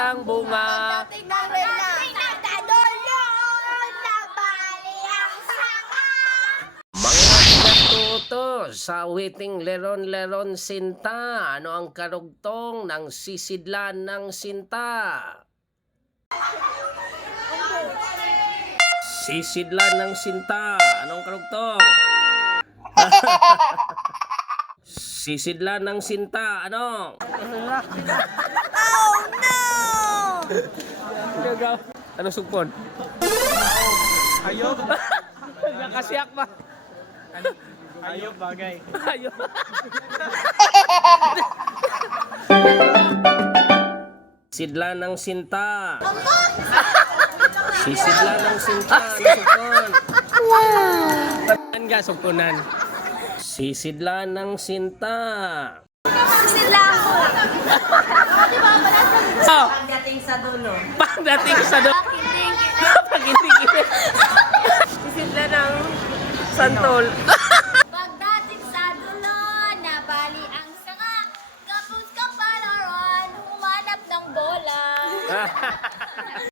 ng bunga. Tingnan reyna. Mga natuto sa witing leron-leron sinta. Ano ang karugtong ng sisidlan ng sinta? Sisidlan ng sinta. Anong karugtong? Sisidlan ng sinta. Ano? Oh no! Ano sugpon? Ayop. Nakasiyak ba? Ayop bagay. Ayun. Sidla ng sinta. Sisidla ng sinta. Sukon. Wow. Nga sukunan. Sisidla ng sinta. Sila ako. Oh, Pagdating sa dulo. pagdating sa do. Pag-inting-inting. Sisidla ng santol. Pagdating sa dulo, nabali ang sanga. Kapos ka palaran, humanap ng bola.